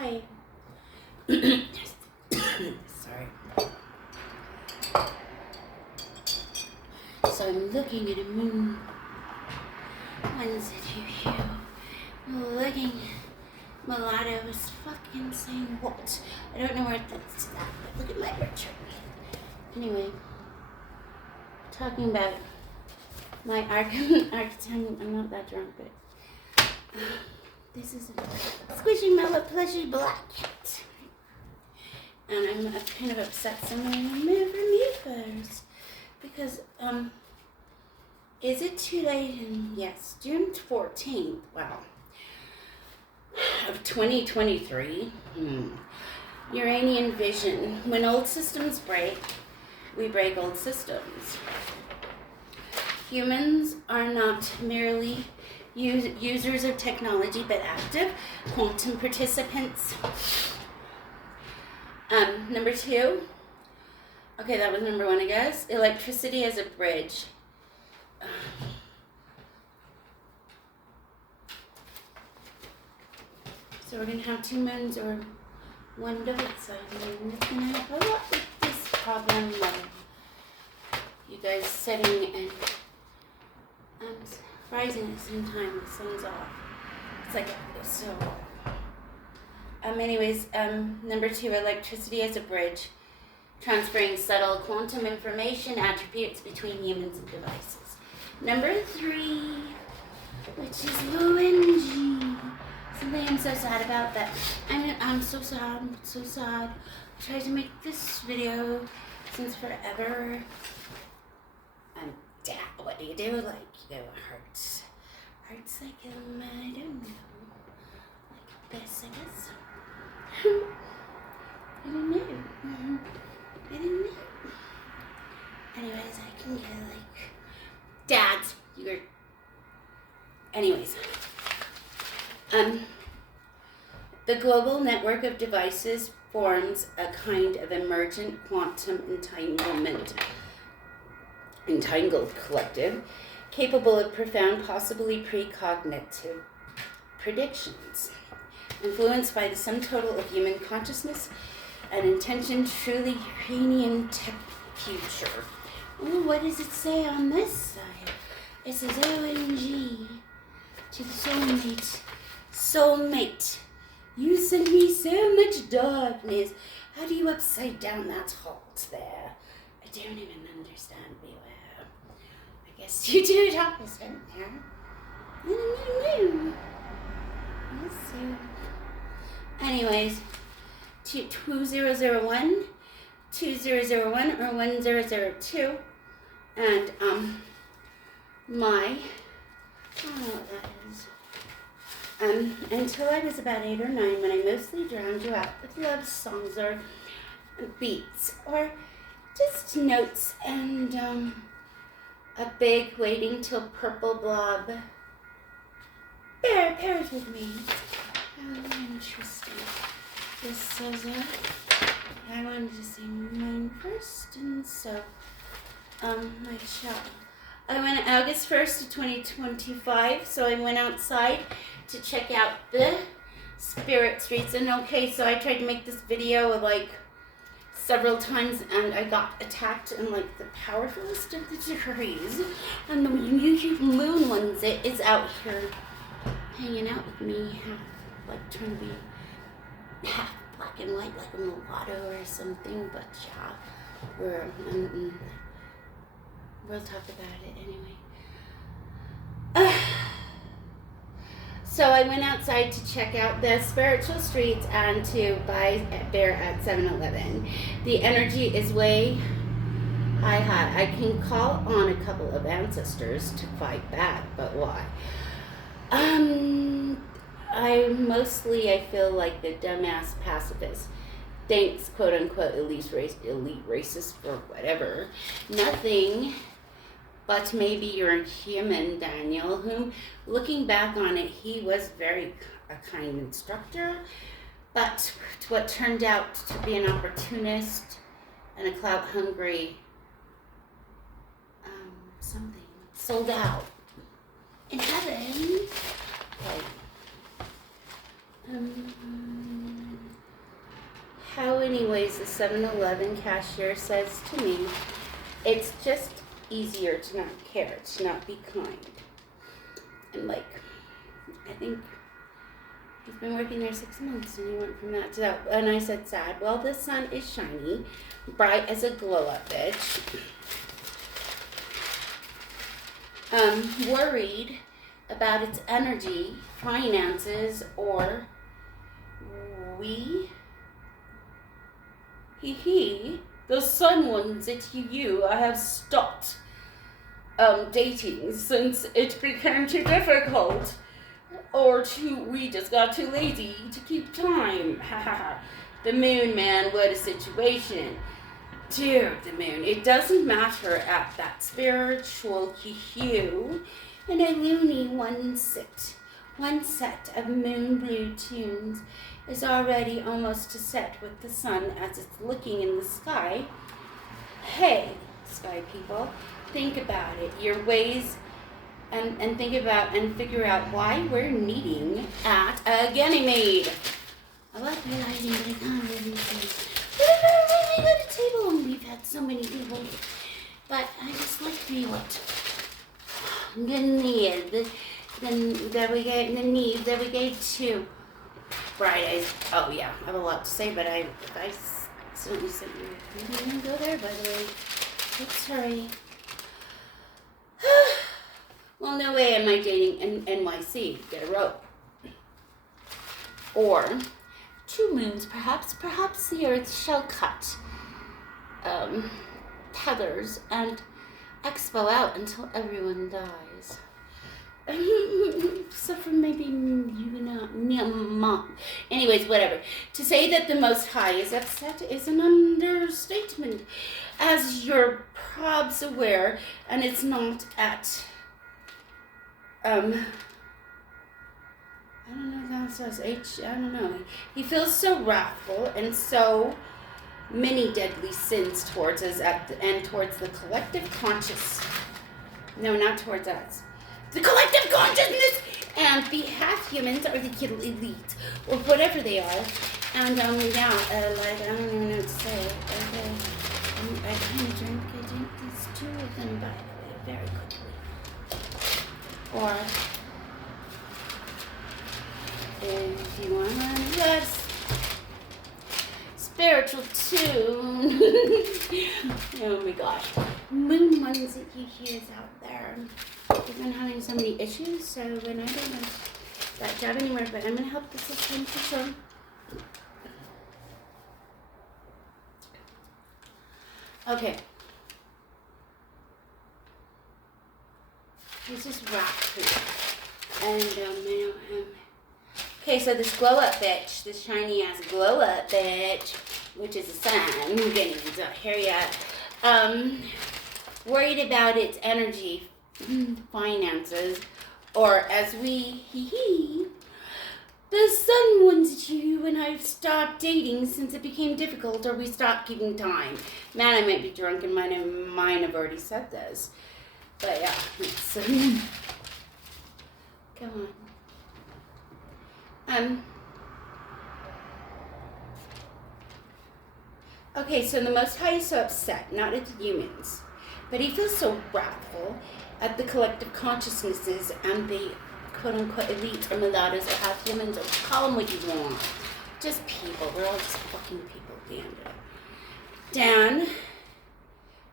Hi. Sorry. So I'm looking at a moon. One's a looking. Mulatto is fucking saying what? I don't know where that's at, but look at my picture. Anyway, talking about my archetype. I'm not that drunk, but this is a squishy mellow plushy black cat. And I'm kind of upset someone remember me first. Because, is it too late? Yes, June 14th, wow, of 2023. Uranian vision. When old systems break, we break old systems. Humans are not merely users of technology, but active quantum participants. Number 2. Okay, that was number 1, I guess. Electricity as a bridge. So we're going to have 2 moons or 1 double side moon. It's going to have a lot with this problem of you guys setting and rising at the same time. The sun's off. It's like so. Anyways, number 2, electricity as a bridge. Transferring subtle quantum information attributes between humans and devices. Number 3, which is OMG. Something I'm so sad about that. I'm so sad. I tried to make this video since forever. What do? Like, you go hearts like, I don't know. Like this, I guess. I don't know. I don't know. Anyways, I can get like dads. Anyways, the global network of devices forms a kind of emergent quantum entangled collective, capable of profound, possibly precognitive predictions, influenced by the sum total of human consciousness and intention, truly Ukrainian tech future. Oh, what does it say on this side? It says, OMG, to the soulmate, you send me so much darkness. How do you upside down that halt there? I don't even understand, beware. I guess you do it opposite there. No. Let's see. Anyways, 2001, 2001 or 1002, and I don't know what that is. Until I was about 8 or 9, when I mostly drowned you out with love songs or beats or just notes and a big waiting till purple blob pairs with me. How interesting. This says I wanted to say mine first, and so my shop. I went August 1st of 2025, so I went outside to check out the spirit streets. And okay, so I tried to make this video like several times, and I got attacked in like the powerfulest of the degrees. And the moon ones is out here hanging out with me, half like trying to be half black and white like a mulatto or something. But yeah, we'll talk about it anyway. So I went outside to check out the spiritual streets and to buy beer at 7-Eleven. The energy is way high. I can call on a couple of ancestors to fight back, but why? I feel like the dumbass pacifist thanks quote unquote elite racist for whatever. Nothing. But maybe you're a human, Daniel, whom, looking back on it, he was a kind instructor, but what turned out to be an opportunist and a clout-hungry something, sold out in heaven. Okay. anyways, the 7-Eleven cashier says to me, it's just easier to not care, to not be kind. And like, I think he's been working there 6 months and he went from that to that. And I said, sad. Well, the sun is shiny, bright as a glow-up bitch. Worried about its energy, finances, or we. The sun wants it you. I have stopped dating since it became too difficult. We just got too lazy to keep time. The moon, man, what a situation. Dear the moon, it doesn't matter at that spiritual hue. And a loony one set of moon blue tunes is already almost to set with the sun as it's looking in the sky. Hey, sky people, think about it, your ways, and think about and figure out why we're meeting at a Ganymede. I like realizing that I can't really see. But I'm really good at table, and we've had so many people. But I just like to be what? There we go to Fridays. Oh yeah, I have a lot to say, but I accidentally sent you. You didn't go there, by the way. Let's hurry. Well, no way am I dating in NYC. Get a rope. Or 2 moons, perhaps the earth shall cut tethers and expo out until everyone dies. Except for maybe mom. Anyways, whatever. To say that the Most High is upset is an understatement, as you're probs aware, and it's not at I don't know if that says I don't know. He feels so wrathful and so many deadly sins towards us and towards the collective conscious. No, not towards us. The collective consciousness and the half humans or the kid elite or whatever they are. And I don't even know what to say. Okay. I kind of drink these 2 of them by the way very quickly. Or if you want to less spiritual tune. Oh my gosh. Moon ones that he hears out there. We've been having so many issues, so when I don't have that job anymore, but I'm going to help the system for sure. Okay. This is rock food. And, okay, so this glow-up bitch, this shiny-ass glow-up bitch, which is a sun, getting into here yet, worried about its energy, finances, or as the sun wants you when I've stopped dating since it became difficult or we stopped keeping time. Man, I might be drunk and mine have already said this. But yeah, it's, come on. Okay, so the Most High is so upset, not at the humans, but he feels so wrathful at the collective consciousnesses and the quote-unquote elite or mulattoes or half humans, or call them what you want. Just people. We're all just fucking people at the end of it. Dan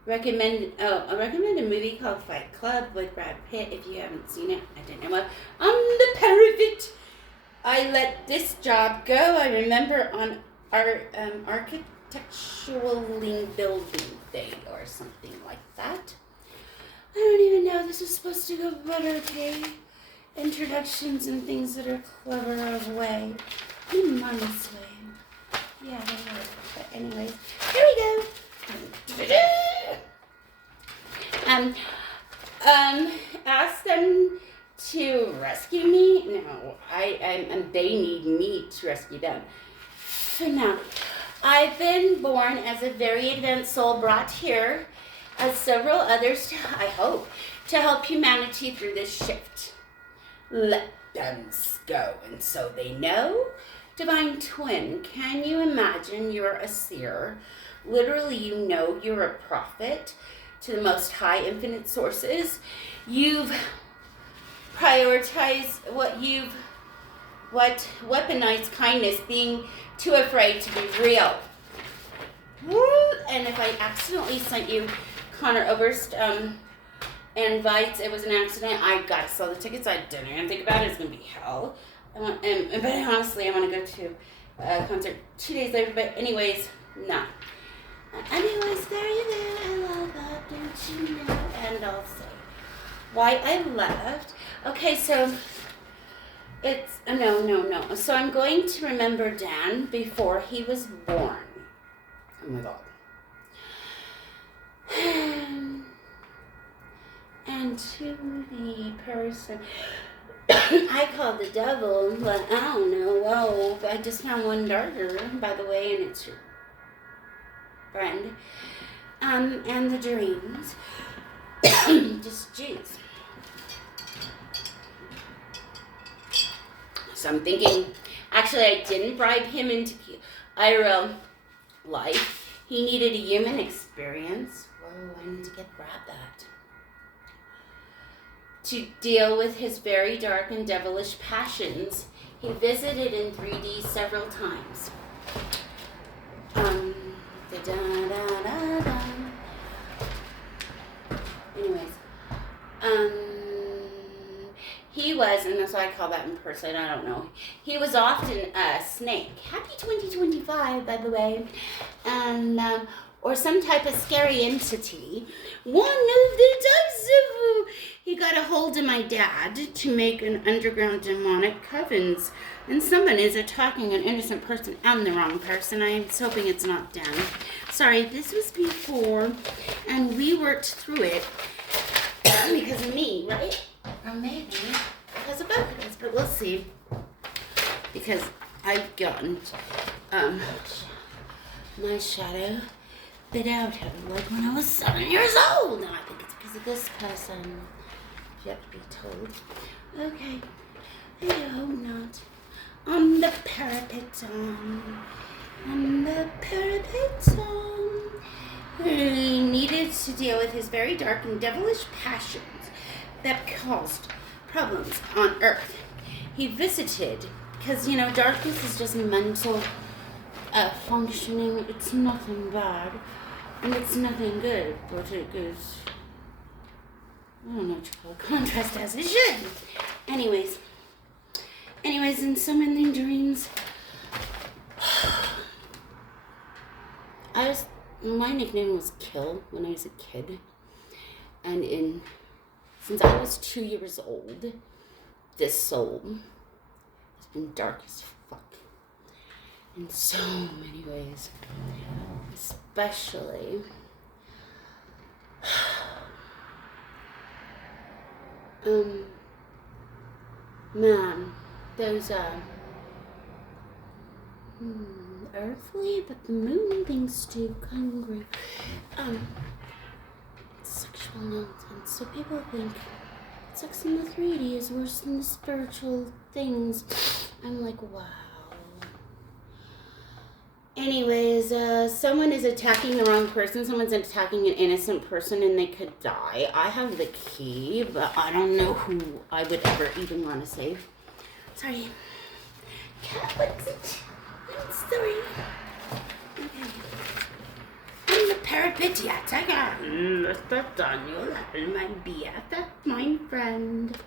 I recommend a movie called Fight Club with Brad Pitt. If you haven't seen it, I don't know what. I'm the parrot. I let this job go. I remember on our architectural building day or something like that. I don't even know this is supposed to go, but okay. Introductions and things that are clever of way. Humongous way. Yeah, they work. But anyways, here we go. Ask them to rescue me? No, they need me to rescue them. Finale. I've been born as a very advanced soul brought here, as several others, I hope, to help humanity through this shift. Let them go, and so they know Divine twin, can you imagine you're a seer? Literally, you know you're a prophet to the most high infinite sources. You've prioritized what weaponized kindness, being too afraid to be real. Woo! And if I accidentally sent you Connor Oberst invites, it was an accident. I gotta sell the tickets. I didn't even think about it. It's gonna be hell. But honestly, I want to go to a concert 2 days later. But anyways, no. Anyways, there you go. I love that, don't you know? And I'll say why I left. Okay, so it's no. So I'm going to remember Dan before he was born. Oh my God. And to the person I call the devil, but I don't know. Whoa, I just found one darker, by the way, and it's your friend. And the dreams. Just jeez. So I'm thinking, actually, I didn't bribe him into IRL life. He needed a human experience. Whoa, I need to get bribed that. To deal with his very dark and devilish passions. He visited in 3D several times. Anyways, he was, and that's why I call that in person, I don't know. He was often a snake. Happy 2025, by the way. And, or some type of scary entity. One of the types of... He got a hold of my dad to make an underground demonic covens. And someone is attacking an innocent person. I'm the wrong person. I'm hoping it's not Dan. Sorry, this was before. And we worked through it because of me, right? Or maybe because of both of us. But we'll see. Because I've gotten my shadow bit out of like when I was 7 years old. And I think it's because of this person. You have to be told. Okay. I hope not. On the parapet on the parapet He needed to deal with his very dark and devilish passions that caused problems on Earth. He visited, because, you know, darkness is just mental functioning. It's nothing bad. And it's nothing good, but it goes... I don't know what you call it. Contrast as it should. Anyways, in so many dreams, my nickname was Kill when I was a kid. And since I was 2 years old, this soul has been dark as fuck. In so many ways. Especially... man, those, earthly, but the moon things too hungry. Sexual nonsense. So people think sex in the 3D is worse than the spiritual things. I'm like, wow. Anyways, someone is attacking the wrong person. Someone's attacking an innocent person and they could die. I have the key, but I don't know who I would ever even want to save. Sorry. Cat, what's it? I'm sorry. Okay. I'm the parapet yet. I got Mr. Daniel, my BFF, my friend.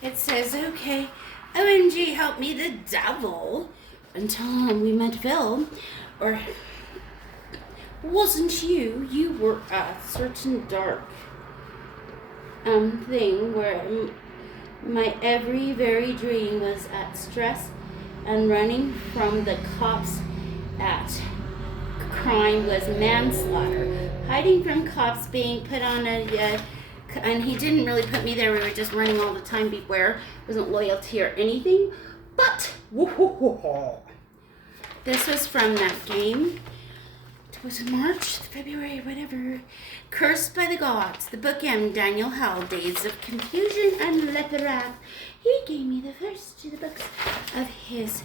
It says, okay, OMG, help me, the devil. Until we met Phil, or wasn't you? You were a certain dark thing where my every very dream was at stress and running from the cops at crime was manslaughter. Hiding from cops, being put on and he didn't really put me there. We were just running all the time. Beware, wasn't loyalty or anything. But this was from that game. Was it March, February, whatever? Cursed by the Gods, the book M. Daniel Howell, Days of Confusion and Lethargy. He gave me the first 2 books of his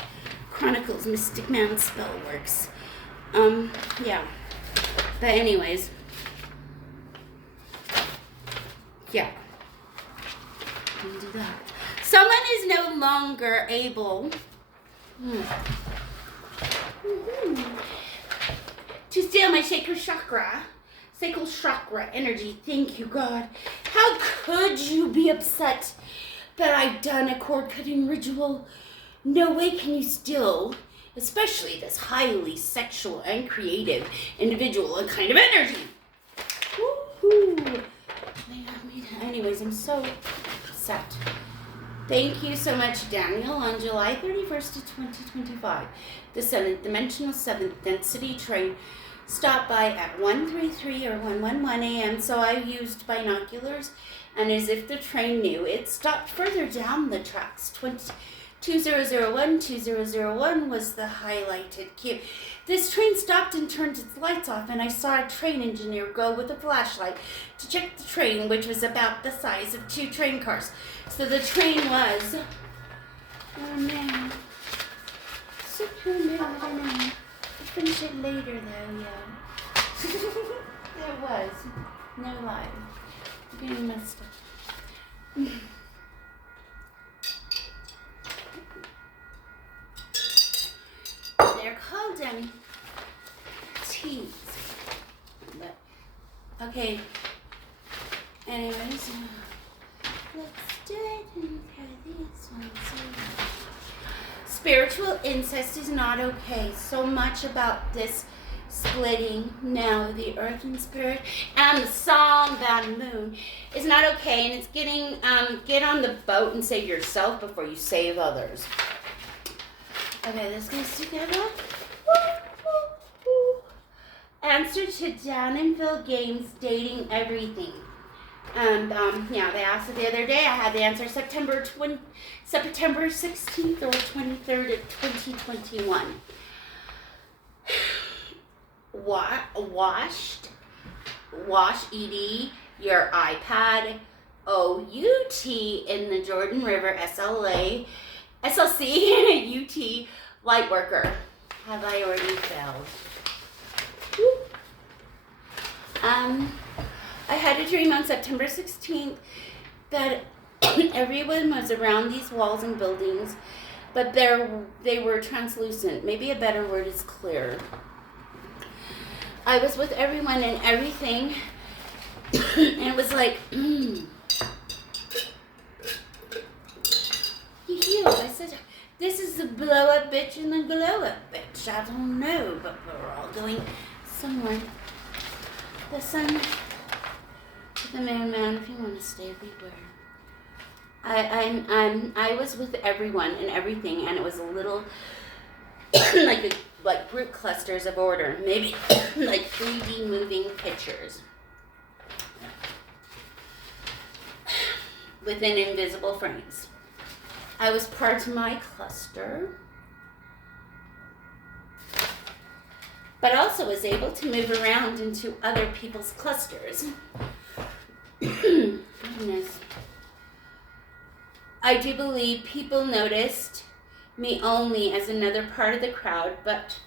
Chronicles, Mystic Man spell works. Yeah. But anyways. Yeah. I'll do that. Someone is no longer able to steal my sacral chakra energy. Thank you, God. How could you be upset that I've done a cord cutting ritual? No way can you steal, especially this highly sexual and creative individual, a kind of energy. Woohoo! Anyways, I'm so upset. Thank you so much, Daniel. On July 31st of 2025, the 7th dimensional 7th density train stopped by at 1:33 or 1:11 a.m. So I used binoculars, and as if the train knew, it stopped further down the tracks. 2001 was the highlighted cue. This train stopped and turned its lights off, and I saw a train engineer go with a flashlight to check the train, which was about the size of 2 train cars. So the train was, oh man, so no, I don't know. I'll finish it later though, yeah. There was, no lie. I'm getting messed up. They're called teas. But, okay. Anyways, let's do it and try these ones. Spiritual incest is not okay. So much about this splitting now, the earth and spirit, and the song Bad Moon is not okay, and it's getting, get on the boat and save yourself before you save others. Okay, this goes together. Answer to Dan and Phil Games, dating everything. And yeah, they asked it the other day. I had the answer September 16th or 23rd of 2021. Wash ED your iPad OUT in the Jordan River SLC UT light worker. Have I already failed? I had a dream on September 16th that everyone was around these walls and buildings, but they were translucent. Maybe a better word is clear. I was with everyone and everything, and it was like, I said, this is the blow-up bitch and the glow-up bitch. I don't know, but we're all going somewhere. The sun, the moon, man, if you want to stay, beware. I was with everyone and everything, and it was a little like group clusters of order, maybe like 3D moving pictures within invisible frames. I was part of my cluster, but also was able to move around into other people's clusters. Goodness. I do believe people noticed me only as another part of the crowd, but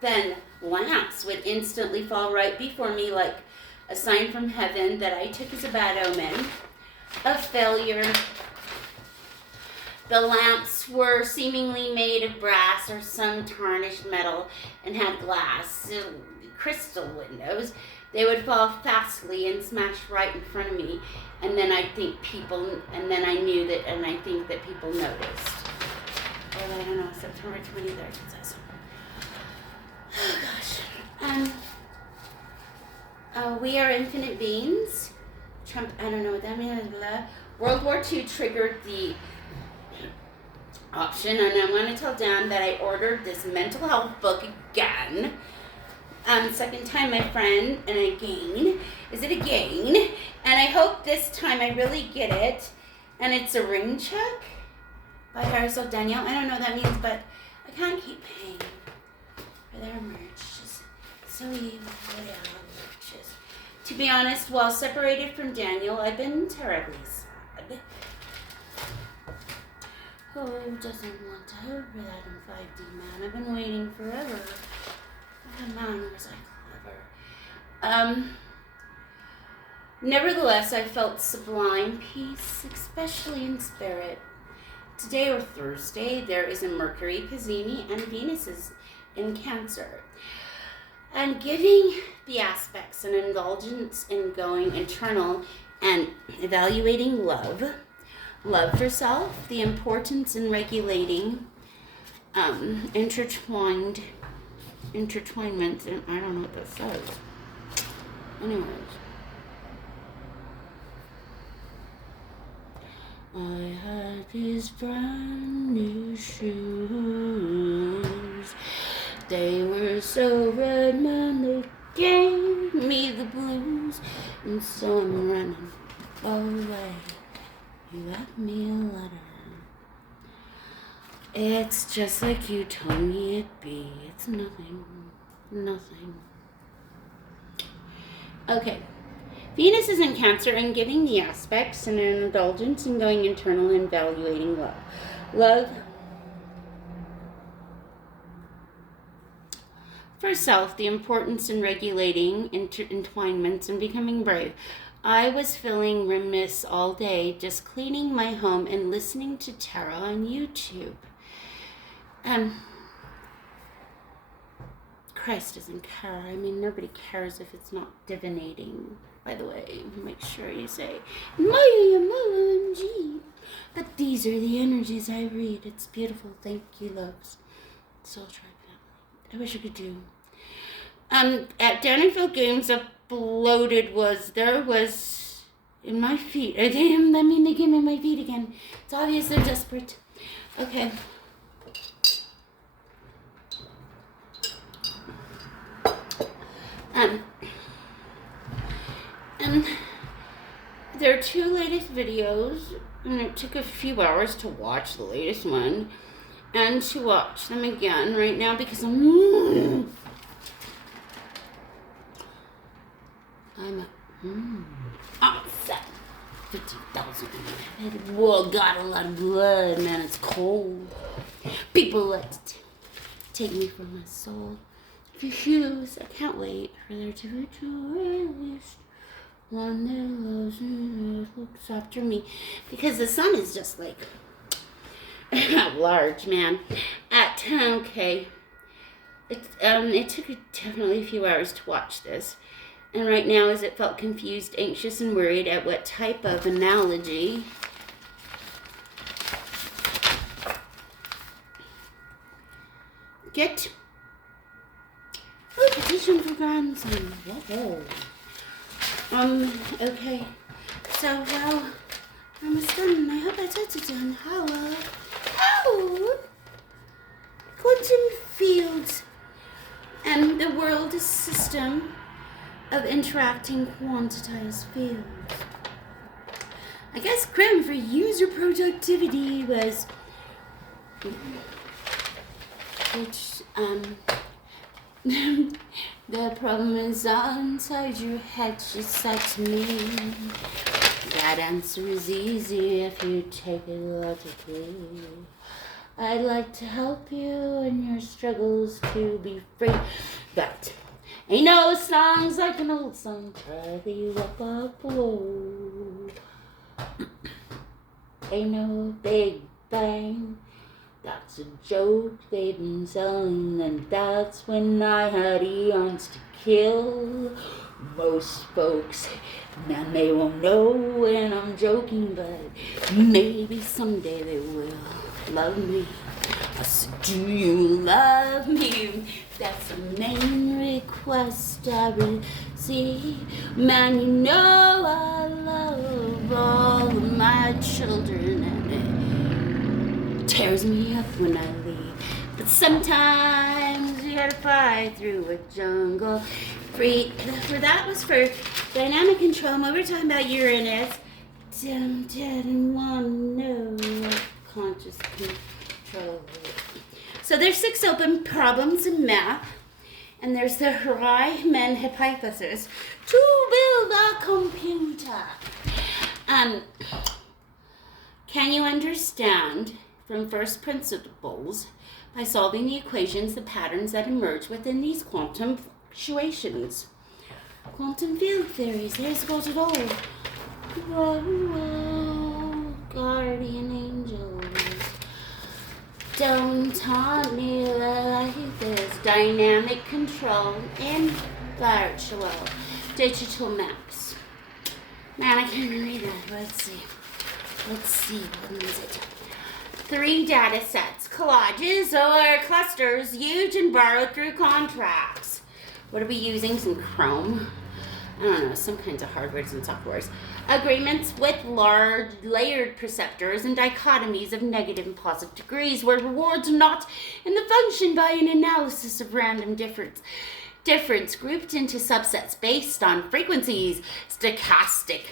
then lamps would instantly fall right before me like a sign from heaven that I took as a bad omen, a failure. The lamps were seemingly made of brass or some tarnished metal and had glass, crystal windows. They would fall fastly and smash right in front of me, and then I think knew that, and I think that people noticed. Well, I don't know, September 23rd it says. Oh gosh. We are infinite beings. Trump, I don't know what that means. Blah. World War II triggered the option, and I want to tell Dan that I ordered this mental health book again. Second time, my friend, and again. Is it again? And I hope this time I really get it. And it's a ring check by Harrison Daniel. I don't know what that means, but I can't keep paying for their merch. Just so evil. Just, to be honest, while separated from Daniel, I've been terribly sad. Who doesn't want to hope for that in 5D, man? I've been waiting forever. Oh, man, was I clever. Nevertheless, I felt sublime peace, especially in spirit. Today, or Thursday, there is a Mercury, Pizzini, and Venus is in Cancer. And giving the aspects an indulgence in going internal and evaluating love for self, the importance in regulating intertwinements, and I don't know what that says. Anyways. I had these brand new shoes. They were so red, man, they gave me the blues. And so I'm running away. You left me a letter. It's just like you told me it'd be. It's nothing. Nothing. Okay. Venus is in Cancer and giving the aspects and an indulgence in going internal and evaluating love. Love for self, the importance in regulating entwinements and becoming brave. I was feeling remiss all day, just cleaning my home and listening to tarot on YouTube. Christ doesn't care. I mean, nobody cares if it's not divinating. By the way, make sure you say, OMG. But these are the energies I read. It's beautiful. Thank you, loves. Soul Tribe family. I wish I could do. At Dannyville Games, uploaded there was in my feet. They gave me my feet again. It's obvious they're desperate. Okay. And there are 2 latest videos, and it took a few hours to watch the latest one, and to watch them again right now because I'm upset. 50,000 in my head. Whoa, got a lot of blood, man. It's cold. People like to take me from my soul. Shoes. I can't wait for there to be 2 released. One that loves me, looks after me, because the sun is just like large, man. Okay, it took definitely a few hours to watch this, and right now, as it felt confused, anxious, and worried at what type of analogy petition for grandson. Whoa. Okay. So, well, I'm a student. I hope I touched it on Howard. Quantum fields and the world is a system of interacting quantized fields. I guess crim for user productivity was, which, the problem is all inside your head, she said to me. That answer is easy if you take it logically. I'd like to help you in your struggles to be free, but ain't no songs like an old song. Try the up. Ain't no big bang. That's a joke they've been selling, and that's when I had eons to kill. Most folks, man, they won't know when I'm joking, but maybe someday they will love me. I said, do you love me? That's the main request I receive. Man, you know I love all of my children, and it tears me up when I leave. But sometimes you gotta fight through a jungle. Free. For that was for dynamic control. When we were talking about Uranus, didn't want to know what conscious control. So there's 6 open problems in math, And there's the Riemann hypothesis to build a computer. Can you understand from first principles by solving the equations the patterns that emerge within these quantum fluctuations? Quantum field theories, there's got it all. Whoa, whoa, guardian angels. Don't haunt me like this. Dynamic control and virtual digital maps. Man, I can't even read that. Let's see. What is it? 3 data sets, collages or clusters used and borrowed through contracts. What are we using? Some Chrome? I don't know, some kinds of hardwares and softwares. Agreements with large layered perceptors and dichotomies of negative and positive degrees where rewards are not in the function by an analysis of random difference grouped into subsets based on frequencies, stochastic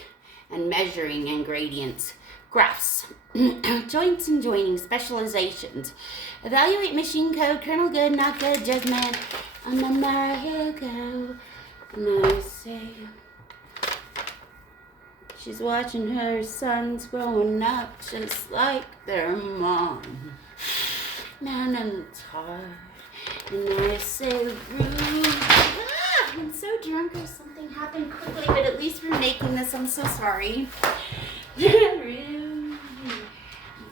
and measuring and gradients. Graphs, joints and joining, specializations. Evaluate machine code, kernel good, not good, judgment. Here go. And I say, she's watching her sons growing up just like their mom. Man, I'm tired. And I say, I'm so drunk or something happened quickly, but at least we're making this. I'm so sorry. You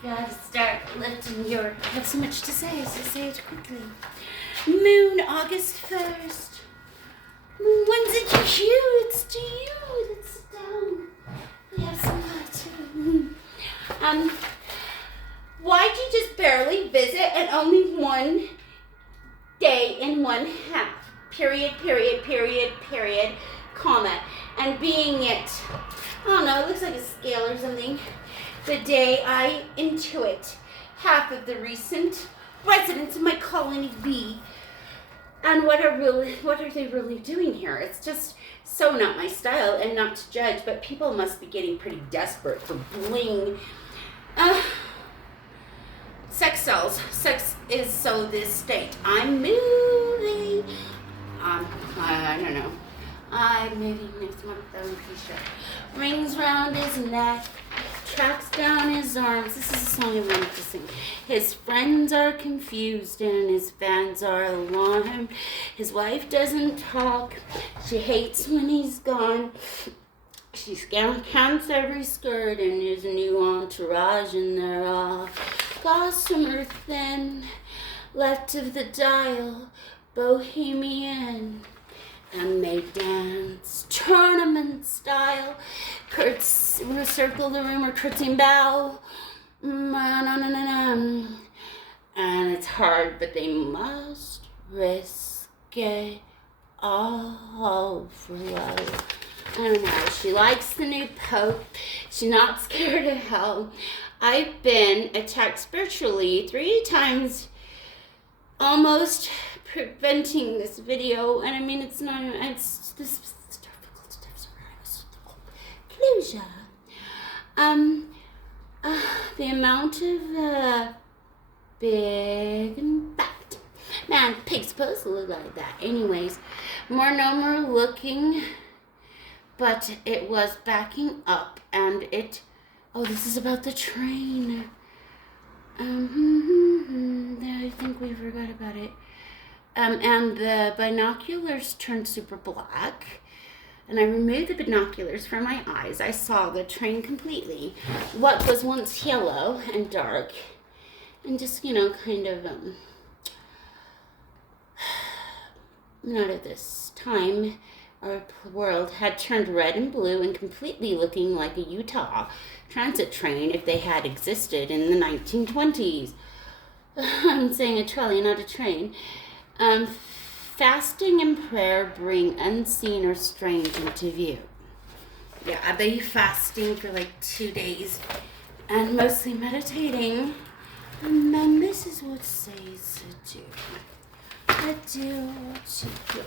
gotta start lifting your. I have so much to say, so say it quickly. Moon, August 1st. When's it to you? It's to you. It's down. We have some more too. Why'd you just barely visit and only one day in one half? Period, comma. And being it, I don't know, it looks like a scale or something. The day I intuit half of the recent residents of my colony B. And what are they really doing here? It's just so not my style, and not to judge, but people must be getting pretty desperate for bling. Sex sells. Sex is so this state. I'm moving. I don't know. I'm moving next month on a t-shirt. Rings round his neck. Tracks down his arms. This is a song I wanted to sing. His friends are confused and his fans are alarmed. His wife doesn't talk. She hates when he's gone. She counts every skirt in his new entourage, and they're all gossamer thin. Left of the dial, bohemian. And they dance tournament style. Circle the room or curtsy bow. And it's hard, but they must risk it all for love. I don't know. She likes the new Pope. She's not scared of hell. I've been attacked spiritually 3 times, almost preventing this video, and I mean it's this difficult steps around closure. The amount of big and fat. Man, pig's supposed to look like that. Anyways, more looking, but it was backing up, and it. Oh, this is about the train. I think we forgot about it. And the binoculars turned super black, and I removed the binoculars from my eyes. I saw the train completely. What was once yellow and dark, and just, kind of, not at this time, our world had turned red and blue and completely looking like a Utah transit train if they had existed in the 1920s. I'm saying a trolley, not a train. Fasting and prayer bring unseen or strange into view. Yeah, I've been fasting for like 2 days and mostly meditating. And then this is what says to do. I do what you do.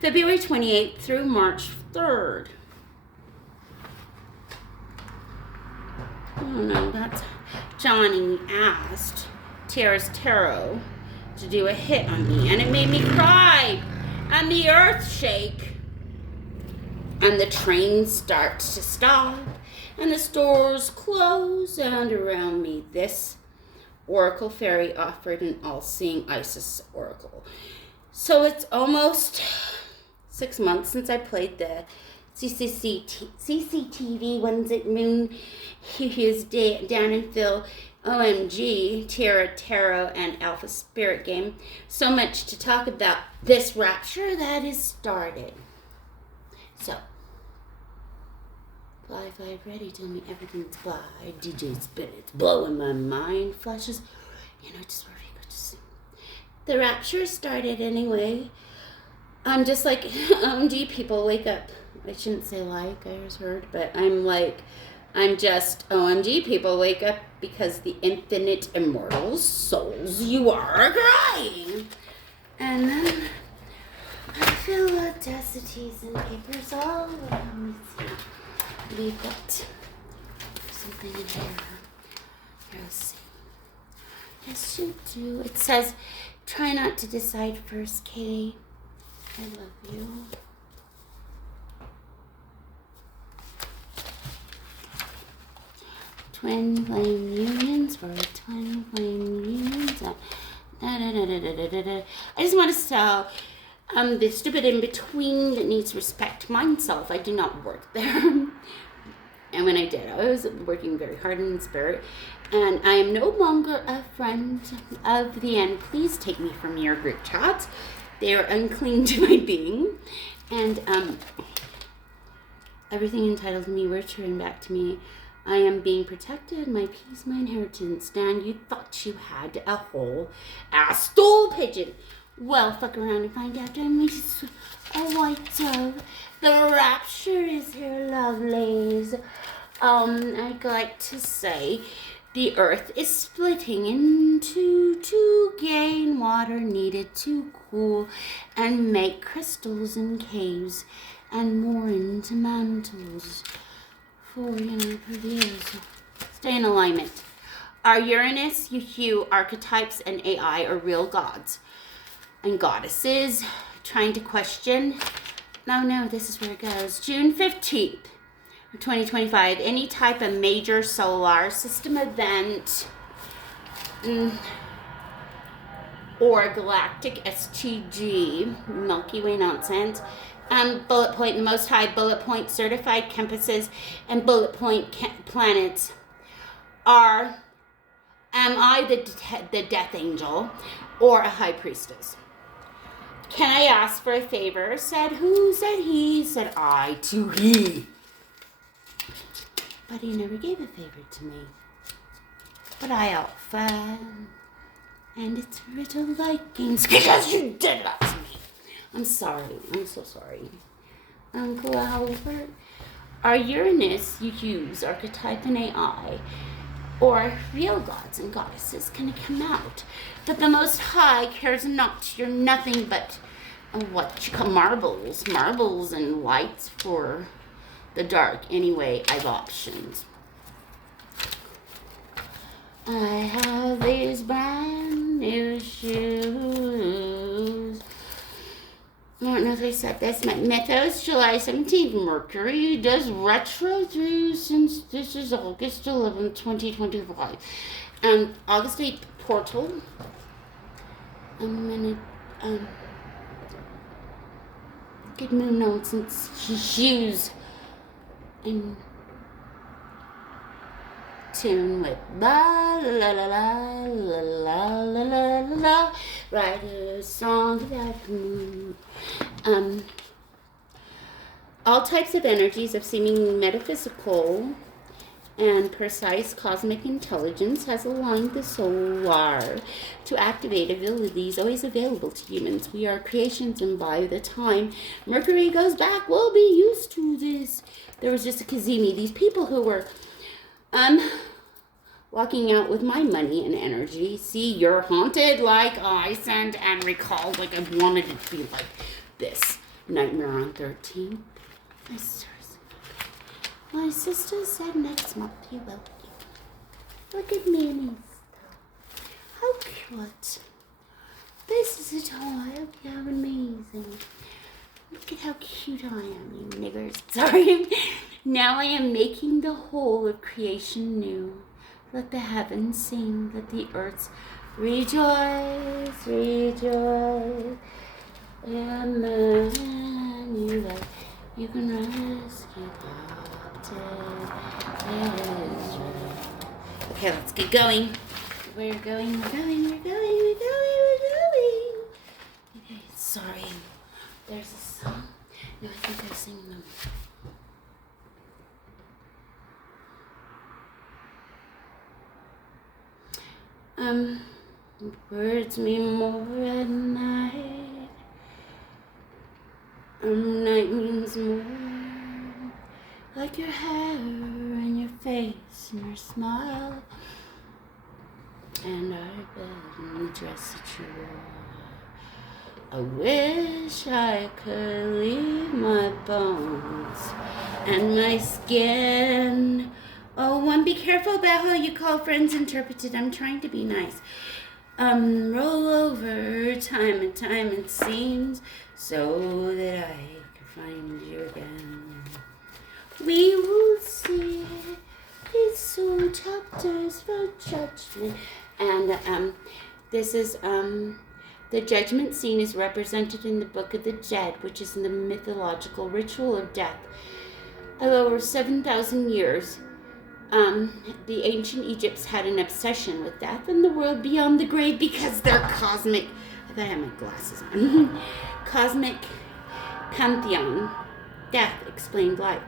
February 28th through March 3rd. Oh no, that's Johnny asked Tiara's Tarot to do a hit on me, and it made me cry, and the earth shake, and the train starts to stop, and the stores close, and around me this Oracle Fairy offered an all-seeing Isis Oracle. So it's almost 6 months since I played the CCTV, when's it, Moon, his Dan and Phil, OMG, Tiara Tarot, and Alpha Spirit game. So much to talk about this rapture that is started. So, Fly 5 ready, tell me everything's fly. DJ Spirit's blowing my mind. Flashes, just where we go to sing. The rapture started anyway. I'm just like, OMG, people wake up. I shouldn't say like, I was heard, but I'm just, OMG, people wake up because the infinite immortal souls you are crying. And then I feel audacities and papers all around me. We've got something in here. Let's see. Yes, you do. It says, try not to decide first, Katie. I love you. Twin flame unions for twin flame unions. I just want to sell the stupid in between that needs respect myself. I do not work there. And when I did, I was working very hard in spirit. And I am no longer a friend of the end. Please take me from your group chats. They are unclean to my being. And everything entitled to me return back to me. I am being protected, my peace, my inheritance. Dan, you thought you had a whole ass stool pigeon. Well, fuck around and find out I'm just a white dove. The rapture is here, lovelies. I'd like to say the earth is splitting into to gain water needed to cool and make crystals and caves and more into mantles. For years. Stay in alignment. Our Uranus, Yu archetypes, and AI are real gods and goddesses trying to question. No, this is where it goes. June 15th, 2025. Any type of major solar system event or galactic STG, Milky Way nonsense, bullet point, the most high bullet point certified compasses and bullet point planets am I the death angel or a high priestess? Can I ask for a favor? Said who? Said he? Said I to he. But he never gave a favor to me. But I offer, and it's little likings because you did that to me. I'm sorry. I'm so sorry. Uncle Albert, our Uranus you use archetype and AI, or real gods and goddesses can come out. But the Most High cares not. You're nothing but what you call marbles and lights for the dark. Anyway, I've options. I have these brand new shoes. I don't know if I said this. Mythos, July 17th. Mercury does retro through since this is August 11th, 2025. August 8th, portal. I'm gonna, good moon nonsense. Shoes. In tune with la la la la la la la la la. Write a song about the moon. All types of energies of seeming metaphysical and precise cosmic intelligence has aligned the solar to activate abilities always available to humans. We are creations, and by the time Mercury goes back, we'll be used to this. There was just a Kazemi. These people who were walking out with my money and energy. See, you're haunted like I sent and recalled like I wanted it to be like this. Nightmare on 13th. My sister said next month you will. Look at Manny's stuff. How what? This is a toy. Yeah, amazing. Look at how cute I am, you niggers. Sorry. Now I am making the whole of creation new. Let the heavens sing, let the earths rejoice, rejoice. Emmanuel, you can rescue captive Israel. Okay, let's get going. We're going. Okay, sorry. There's a song. No, I think I sing them. Words mean more at night. Night means more. Like your hair and your face and your smile. And our bed and the dress that you wore. I wish I could leave my bones and my skin. Oh, and be careful about how you call friends interpreted. I'm trying to be nice. Roll over time and time it seems, so that I can find you again. We will see these soul chapters for judgment. And this is the judgment scene is represented in the Book of the Dead, which is the mythological ritual of death. Over 7,000 years, the ancient Egypts had an obsession with death and the world beyond the grave because their cosmic, I thought I had my glasses on, cosmic pantheon, death explained life.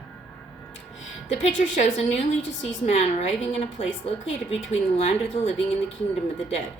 The picture shows a newly deceased man arriving in a place located between the land of the living and the kingdom of the dead.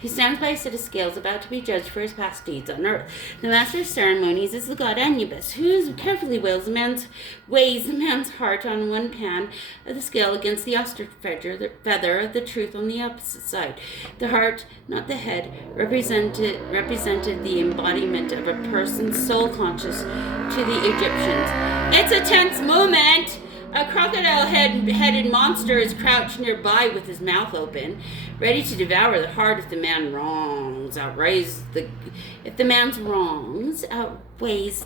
He stands by a set of scales about to be judged for his past deeds on earth. The master of ceremonies is the god Anubis, who carefully weighs the man's heart on one pan of the scale against the ostrich feather of the truth on the opposite side. The heart, not the head, represented the embodiment of a person's soul conscious to the Egyptians. It's a tense moment! A crocodile-headed monster is crouched nearby with his mouth open, ready to devour the heart if the man's wrongs outweighs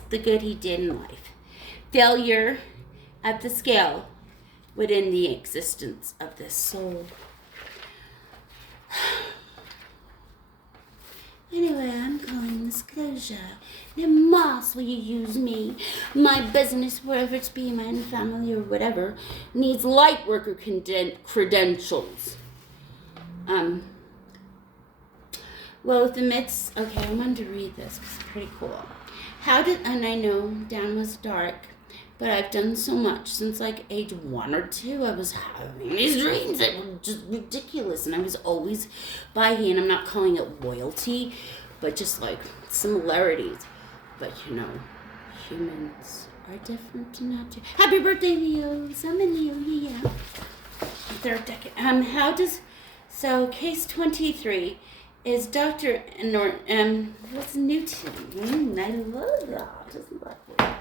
the good he did in life. Failure at the scale would end the existence of this soul. Anyway, I'm calling this closure. Namaste, will you use me? My business, wherever it's be, my own family or whatever, needs light worker credentials. Well, with the myths, okay, I wanted to read this because it's pretty cool. And I know Dan was dark, but I've done so much since like age 1 or 2. I was having these dreams that were just ridiculous, and I was always by he, and I'm not calling it loyalty, but just like similarities. But you know, humans are different to nature. Happy birthday, Leo! I'm a Leo, yeah. Third decade. Case 23 is Dr. What's Newton? I love that. Isn't that cool?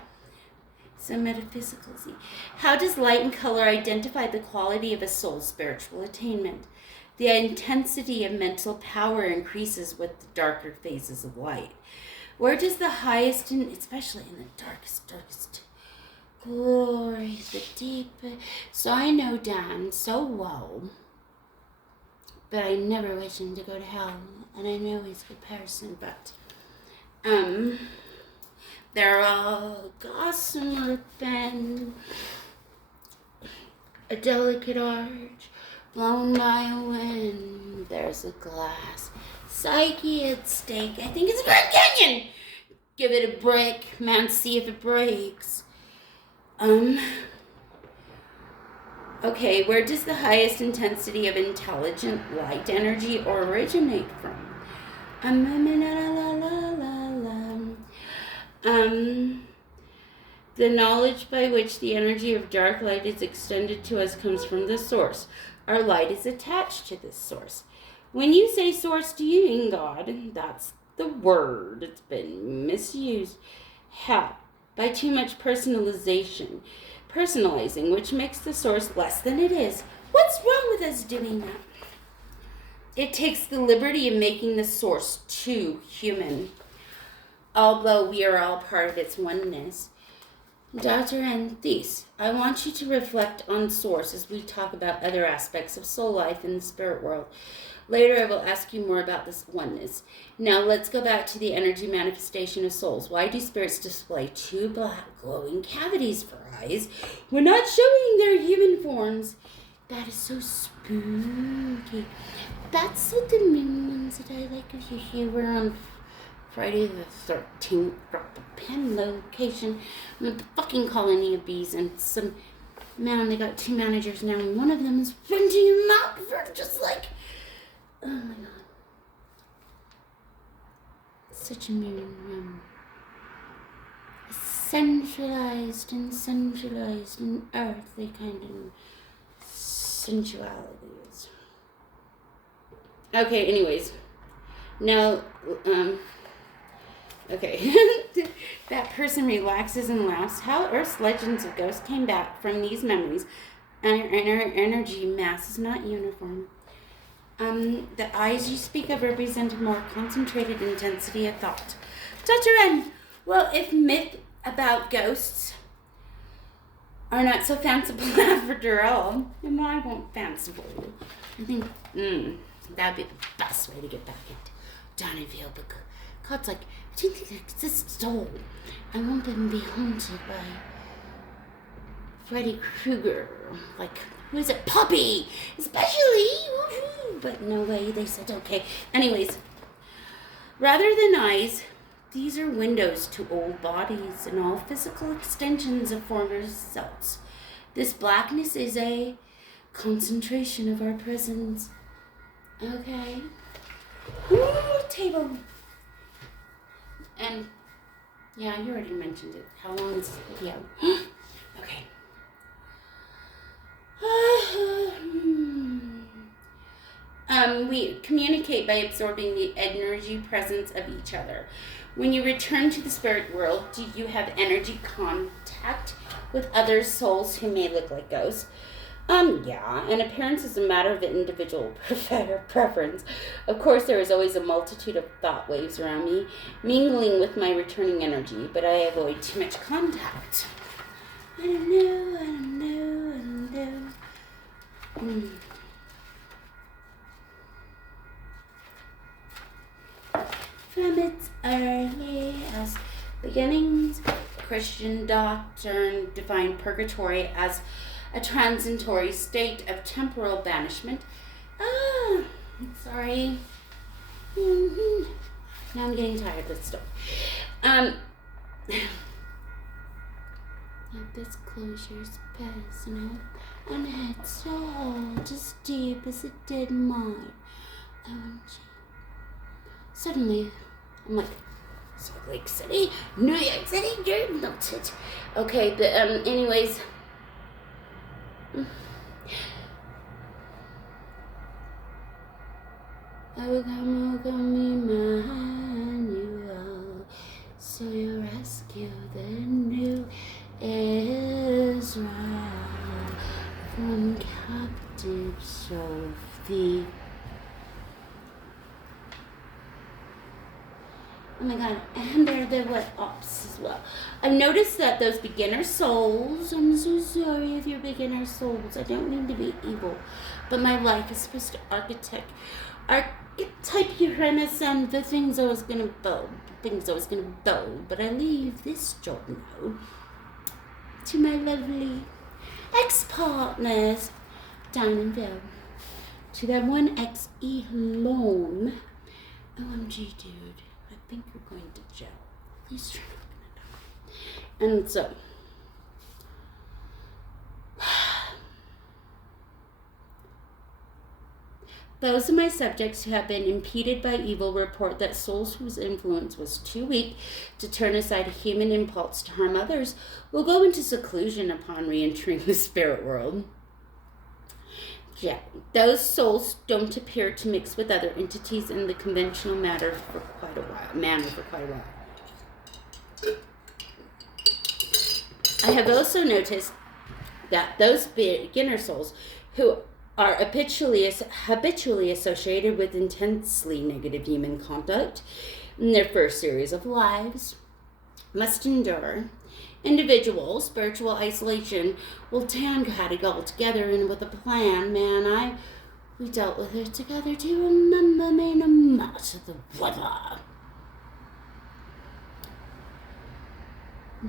So metaphysical. See, how does light and color identify the quality of a soul's spiritual attainment? The intensity of mental power increases with the darker phases of light. Where does the highest, and especially in the darkest glory, the deepest? So I know Dan so well, but I never wish him to go to hell, and I know he's a good person, but they're all gossamer thin, a delicate arch, blown by a wind. There's a glass psyche at stake. I think it's a Grand Canyon. Give it a break, man, see if it breaks. Okay, where does the highest intensity of intelligent light energy originate from? The knowledge by which the energy of dark light is extended to us comes from the source. Our light is attached to this source. When you say source, do you mean God? That's the word. It's been misused. How? By too much personalizing, which makes the source less than it is. What's wrong with us doing that? It takes the liberty of making the source too human, although we are all part of its oneness. Dr. Anthis, I want you to reflect on source as we talk about other aspects of soul life in the spirit world. Later, I will ask you more about this oneness. Now, let's go back to the energy manifestation of souls. Why do spirits display two black glowing cavities for eyes when not showing their human forms? That is so spooky. That's what the moon ones that I like if you were on Friday the 13th, drop the pen location. I'm at the fucking colony of bees, and some man, they got 2 managers now, and one of them is renting them out for just like, oh my god. Such a moon. Centralized and earthly kind of sensualities. Okay, anyways. Now, okay. That person relaxes and laughs. How Earth's legends of ghosts came back from these memories, and our energy mass is not uniform. The eyes you speak of represent a more concentrated intensity of thought. Dr. N, well, if myth about ghosts are not so fanciful after all, then I won't fanciful. I think that'd be the best way to get back into Donnyville, because God's like, do you think there exists a soul? I won't even be haunted by Freddy Krueger, like, who is it? Poppy! Especially! Woo-hoo. But no way, they said okay. Anyways, rather than eyes, these are windows to old bodies and all physical extensions of former selves. This blackness is a concentration of our presence. Okay. Ooh, table. And, yeah, you already mentioned it. How long is this video? Okay. We communicate by absorbing the energy presence of each other. When you return to the spirit world, do you have energy contact with other souls who may look like ghosts? Yeah, and appearance is a matter of individual preference. Of course, there is always a multitude of thought waves around me, mingling with my returning energy, but I avoid too much contact. I don't know. From its earliest beginnings, Christian doctrine defined purgatory as a transitory state of temporal banishment. Sorry. Now I'm getting tired of this stuff. Disclosure's personal, and it's heart as deep as it did mine. OMG. Suddenly, I'm like, Salt Lake City, New York City, you're melted. Okay, but anyways. Oh, come, Emmanuel, so you rescue the new Israel from captives of thee. Oh my god, and they're what ops as well. I've noticed that those beginner souls, I'm so sorry if you're beginner souls, I don't mean to be evil, but my life is supposed to archetype Uranus and the things I was gonna build, but I leave this job now to my lovely ex-partners down in Ville, to that one ex-Elon. OMG, dude. I think you're going to jail. At least you're not gonna die. And so, those of my subjects who have been impeded by evil report that souls whose influence was too weak to turn aside a human impulse to harm others will go into seclusion upon re-entering the spirit world. Yeah, those souls don't appear to mix with other entities in the conventional manner for quite a while. I have also noticed that those beginner souls who are habitually associated with intensely negative human conduct in their first series of lives must endure. Individual spiritual isolation will thank God it all together and with a plan. Man, we dealt with it together. Do you remember me no matter the weather?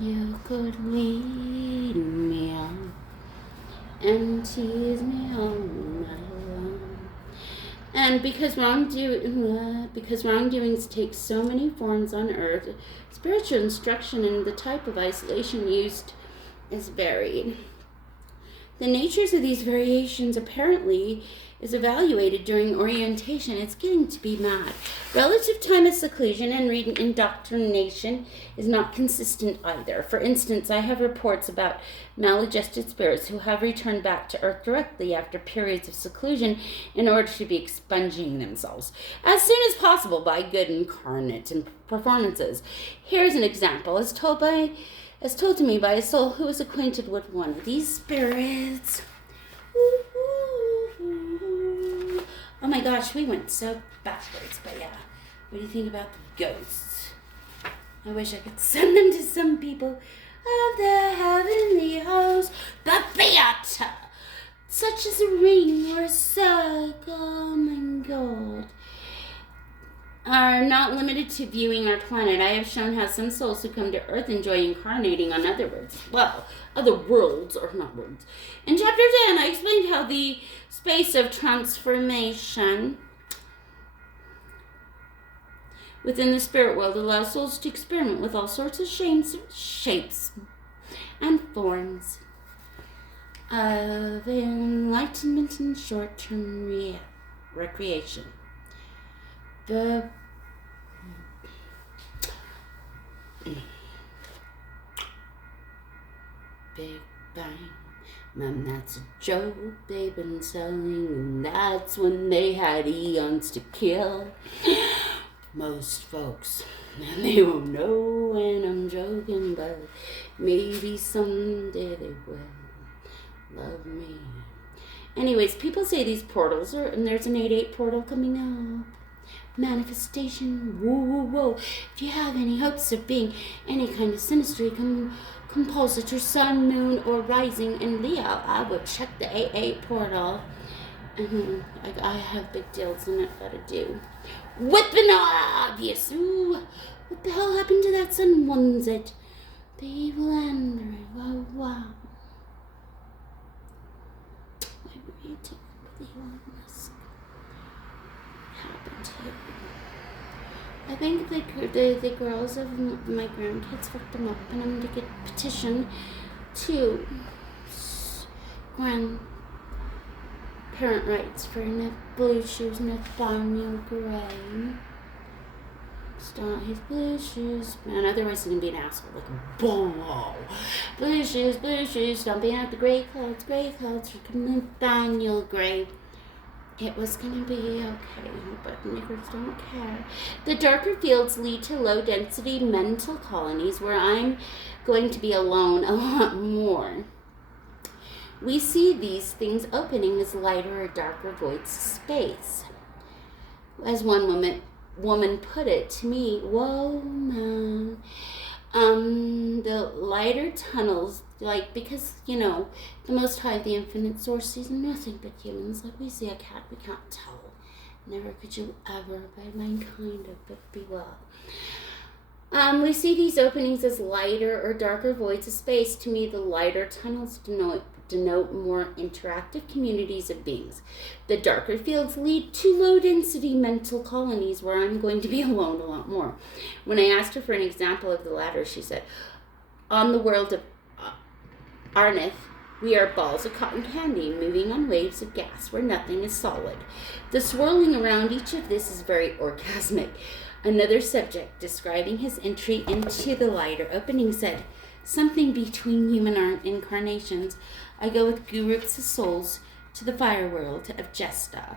You could lead me on and tease me all night long. And because wrongdoings take so many forms on earth, spiritual instruction and the type of isolation used is varied. The natures of these variations apparently is evaluated during orientation. It's getting to be mad. Relative time of seclusion and indoctrination is not consistent either. For instance, I have reports about maladjusted spirits who have returned back to Earth directly after periods of seclusion in order to be expunging themselves as soon as possible by good incarnate performances. Here's an example, as told to me by a soul who was acquainted with one of these spirits. Oh my gosh, we went so backwards, but yeah. What do you think about the ghosts? I wish I could send them to some people of the heavenly host. The theater, such as a ring or a circle, oh my God, are not limited to viewing our planet. I have shown how some souls who come to Earth enjoy incarnating on other worlds. In Chapter 10, I explained how the space of transformation within the spirit world allows souls to experiment with all sorts of shapes and forms of enlightenment and short-term recreation. The Big Bang, man, that's a joke they've been selling, and that's when they had eons to kill most folks. And they won't know when I'm joking, but maybe someday they will love me. Anyways, people say these portals and there's an 8-8 portal coming up. Manifestation, whoa. If you have any hopes of being any kind of synastry compositor, sun, moon, or rising in Leo, I would check the 8-8 portal. I have big deals in it that I do. Whipping obvious. Ooh, what the hell happened to that sun onesit? The evil Andrew. Wow. I read to the honest. Happened to you. I think the girls of my grandkids fucked them up, and I'm going to get a petition to grandparent rights for blue shoes, Nathaniel Gray. Start his blue shoes. Man, otherwise he's going to be an asshole. Like, boom. Blue shoes, stomping out the gray clouds for Nathaniel Gray. It was going to be okay, but niggers don't care. The darker fields lead to low-density mental colonies where I'm going to be alone a lot more. We see these things opening as lighter or darker voids of space. As one woman put it to me, whoa, man. The lighter tunnels, because, the Most High, the infinite source, sees nothing but humans. Like we see a cat, we can't tell. Never could you ever by mankind of but be well. We see these openings as lighter or darker voids of space. To me, the lighter tunnels denote more interactive communities of beings. The darker fields lead to low-density mental colonies where I'm going to be alone a lot more. When I asked her for an example of the latter, she said, on the world of Arnith, we are balls of cotton candy moving on waves of gas where nothing is solid. The swirling around each of this is very orgasmic. Another subject describing his entry into the lighter opening said, something between human incarnations. I go with groups of souls to the fire world of Jesta.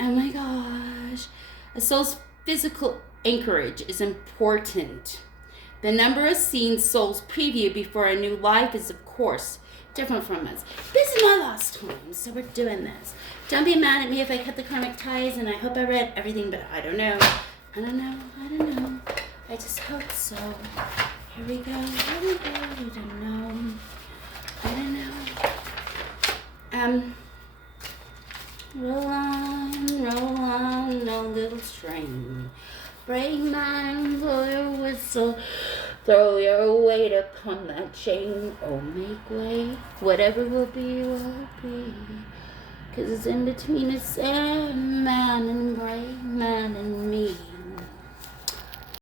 Oh my gosh. A soul's physical anchorage is important. The number of scenes souls preview before a new life is, of course, different from this. This is my last time, so we're doing this. Don't be mad at me if I cut the karmic ties, and I hope I read everything, but I don't know. I don't know. I just hope so. Here we go. I don't know. Roll on, no little train. Break mine, blow your whistle, throw your weight upon that chain. Oh, make way, whatever will be, will be. 'Cause it's in between a sad man and brave man and me.